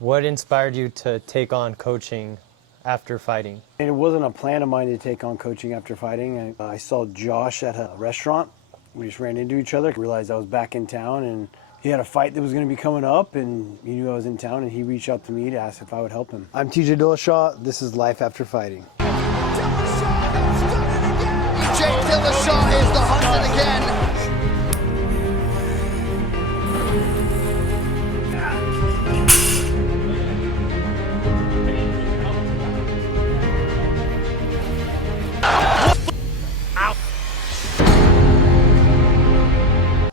What inspired you to take on coaching after fighting? And it wasn't a plan of mine to take on coaching after fighting. I saw Josh at a restaurant. We just ran into each other. Realized I was back in town, and he had a fight that was going to be coming up, and he knew I was in town, and he reached out to me to ask if I would help him. I'm TJ Dillashaw. This is Life After Fighting. Dillashaw is the hunted again.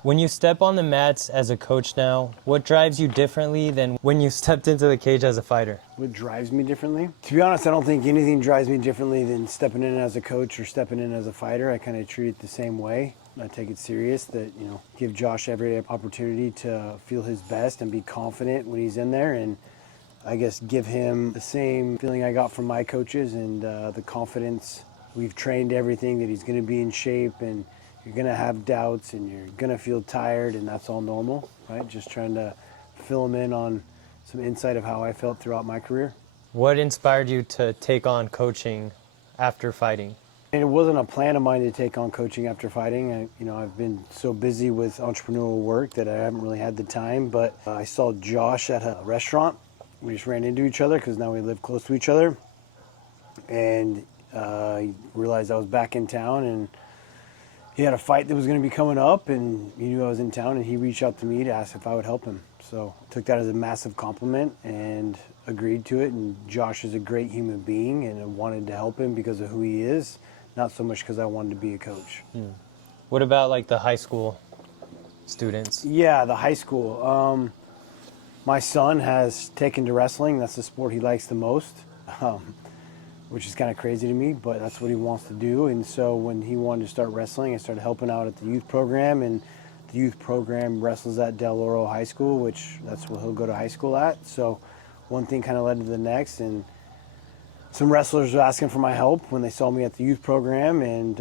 When you step on the mats as a coach now, what drives you differently than when you stepped into the cage as a fighter? What drives me differently? To be honest, I don't think anything drives me differently than stepping in as a coach or stepping in as a fighter. I kind of treat it the same way. I take it serious that, give Josh every opportunity to feel his best and be confident when he's in there, and I guess give him the same feeling I got from my coaches and the confidence. We've trained everything that he's going to be in shape, and you're going to have doubts and you're going to feel tired, and that's all normal, right? Just trying to fill him in on some insight of how I felt throughout my career. What inspired you to take on coaching after fighting? And it wasn't a plan of mine to take on coaching after fighting. I've been so busy with entrepreneurial work that I haven't really had the time, but I saw Josh at a restaurant. We just ran into each other because now we live close to each other, and he realized I was back in town, and he had a fight that was going to be coming up, and he knew I was in town, and he reached out to me to ask if I would help him. So I took that as a massive compliment and agreed to it. And Josh is a great human being, and I wanted to help him because of who he is, not so much because I wanted to be a coach. What about like the high school students? Yeah, the high school. My son has taken to wrestling. That's the sport he likes the most. Which is kind of crazy to me, but that's what he wants to do. And so when he wanted to start wrestling, I started helping out at the youth program, and the youth program wrestles at Del Oro High School, which that's where he'll go to high school at. So one thing kind of led to the next, and some wrestlers were asking for my help when they saw me at the youth program, and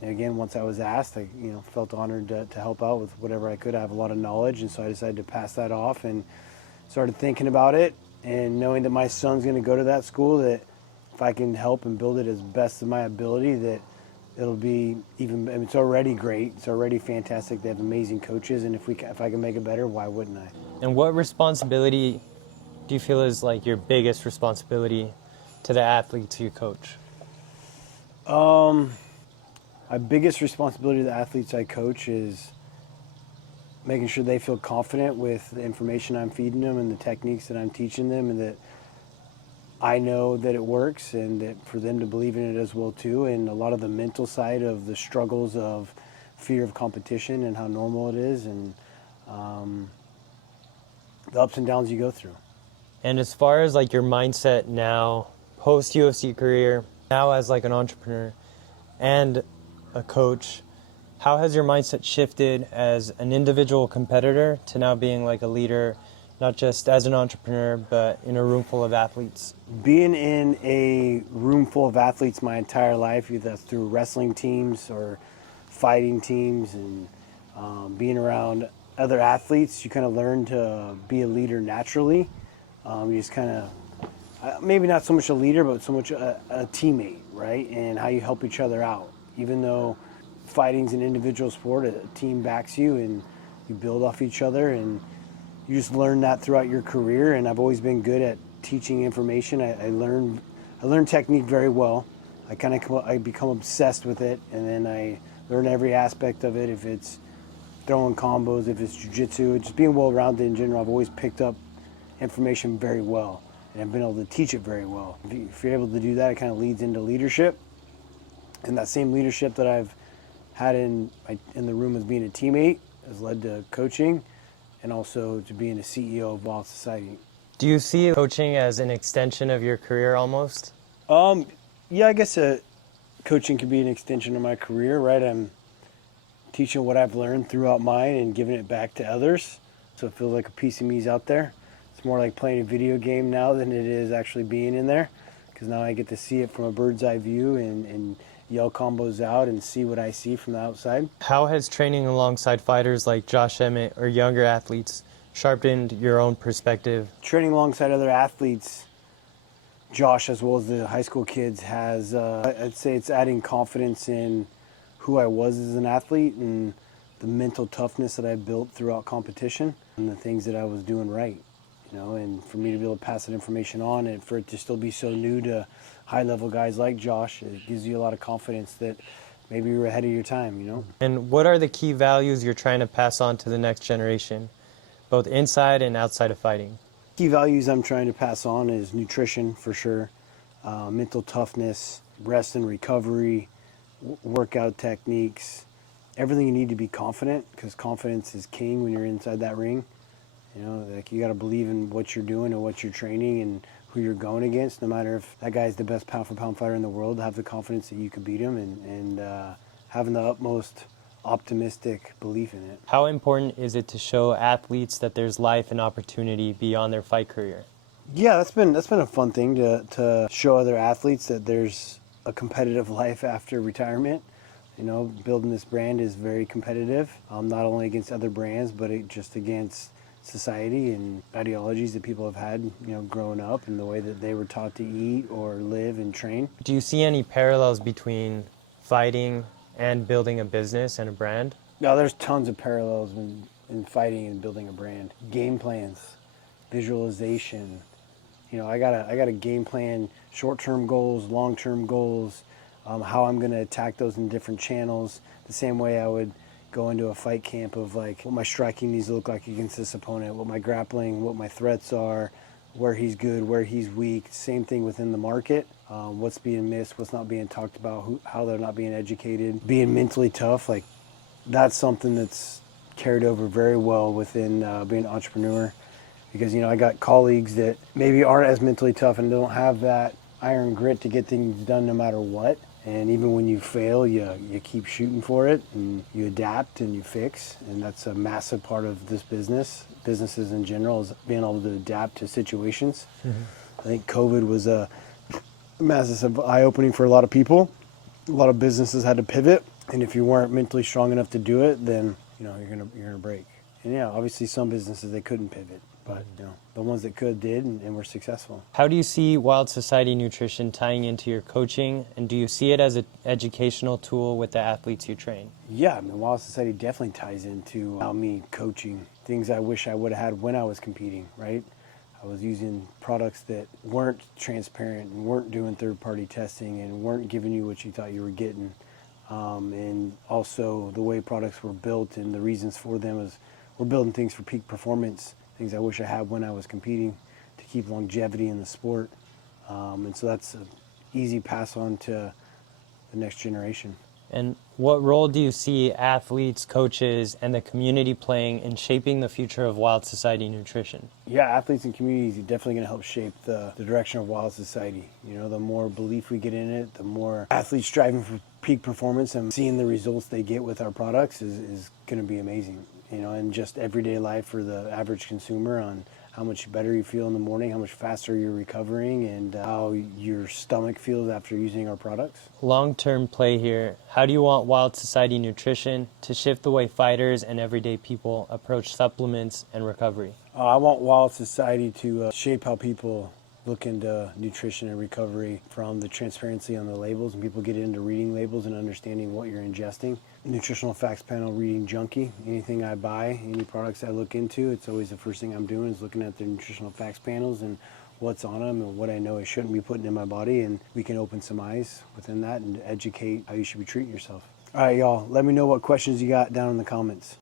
again, once I was asked, I felt honored to help out with whatever I could. I have a lot of knowledge, and so I decided to pass that off and started thinking about it. And knowing that my son's going to go to that school, that if I can help and build it as best of my ability, that it'll be it's already great. It's already fantastic. They have amazing coaches, and if I can make it better, why wouldn't I? And what responsibility do you feel is like your biggest responsibility to the athletes you coach? My biggest responsibility to the athletes I coach is making sure they feel confident with the information I'm feeding them and the techniques that I'm teaching them, and that I know that it works, and that for them to believe in it as well too. And a lot of the mental side of the struggles of fear of competition and how normal it is, and the ups and downs you go through. And as far as like your mindset now, post UFC career, now as like an entrepreneur and a coach, how has your mindset shifted as an individual competitor to now being like a leader, not just as an entrepreneur, but in a room full of athletes? Being in a room full of athletes my entire life, either that's through wrestling teams or fighting teams, and being around other athletes, you kind of learn to be a leader naturally. You just kind of, maybe not so much a leader, but so much a teammate, right? And how you help each other out. Even though fighting's an individual sport, a team backs you, and you build off each other, and you just learn that throughout your career. And I've always been good at teaching information. I learn technique very well. I become obsessed with it, and then I learn every aspect of it. If it's throwing combos, if it's jiu-jitsu, just being well-rounded in general. I've always picked up information very well, and I've been able to teach it very well. If you're able to do that, it kind of leads into leadership, and that same leadership that I've had in the room as being a teammate has led to coaching, and also to being a CEO of Wild Society. Do you see coaching as an extension of your career almost? Yeah, I guess coaching could be an extension of my career, right? I'm teaching what I've learned throughout mine and giving it back to others. So it feels like a piece of me's out there. It's more like playing a video game now than it is actually being in there, because now I get to see it from a bird's eye view and yell combos out and see what I see from the outside. How has training alongside fighters like Josh Emmett or younger athletes sharpened your own perspective? Training alongside other athletes, Josh, as well as the high school kids, has, I'd say it's adding confidence in who I was as an athlete and the mental toughness that I built throughout competition and the things that I was doing right, and for me to be able to pass that information on and for it to still be so new to high-level guys like Josh, it gives you a lot of confidence that maybe you're ahead of your time. And what are the key values you're trying to pass on to the next generation, both inside and outside of fighting? Key values I'm trying to pass on is nutrition, for sure, mental toughness, rest and recovery, workout techniques, everything you need to be confident, because confidence is king when you're inside that ring. You got to believe in what you're doing and what you're training and who you're going against, no matter if that guy's the best pound-for-pound fighter in the world, have the confidence that you could beat him and having the utmost optimistic belief in it. How important is it to show athletes that there's life and opportunity beyond their fight career? Yeah, that's been a fun thing to show other athletes that there's a competitive life after retirement. Building this brand is very competitive, not only against other brands, but just against society and ideologies that people have had, growing up and the way that they were taught to eat or live and train. Do you see any parallels between fighting and building a business and a brand? No, there's tons of parallels in fighting and building a brand. Game plans, visualization. I got a game plan, short-term goals, long-term goals, how I'm going to attack those in different channels. The same way I would go into a fight camp of like what my striking needs to look like against this opponent, what my grappling, what my threats are, where he's good, where he's weak. Same thing within the market. What's being missed, what's not being talked about, how they're not being educated. Being mentally tough, like that's something that's carried over very well within being an entrepreneur. Because, I got colleagues that maybe aren't as mentally tough and don't have that iron grit to get things done no matter what. And even when you fail, you keep shooting for it and you adapt and you fix. And that's a massive part of this business. Businesses in general is being able to adapt to situations. Mm-hmm. I think COVID was a massive eye-opening for a lot of people. A lot of businesses had to pivot. And if you weren't mentally strong enough to do it, then, you're gonna break. And yeah, obviously some businesses, they couldn't pivot. But the ones that could did and were successful. How do you see Wild Society Nutrition tying into your coaching, and do you see it as an educational tool with the athletes you train? Yeah, Wild Society definitely ties into me coaching. Things I wish I would have had when I was competing, right? I was using products that weren't transparent and weren't doing third-party testing and weren't giving you what you thought you were getting. And also the way products were built and the reasons for them is we're building things for peak performance. Things I wish I had when I was competing to keep longevity in the sport. And so that's an easy pass on to the next generation. And what role do you see athletes, coaches, and the community playing in shaping the future of Wild Society Nutrition? Yeah, athletes and communities are definitely going to help shape the direction of Wild Society. The more belief we get in it, the more athletes striving for peak performance and seeing the results they get with our products is going to be amazing. And just everyday life for the average consumer on how much better you feel in the morning, how much faster you're recovering, and how your stomach feels after using our products. Long-term play here, how do you want Wild Society Nutrition to shift the way fighters and everyday people approach supplements and recovery? I want Wild Society to shape how people look into nutrition and recovery, from the transparency on the labels and people get into reading labels and understanding what you're ingesting. Nutritional facts panel reading junkie. Anything I buy, any products I look into, it's always the first thing I'm doing is looking at the nutritional facts panels and what's on them and what I know I shouldn't be putting in my body, and we can open some eyes within that and educate how you should be treating yourself. All right, y'all, let me know what questions you got down in the comments.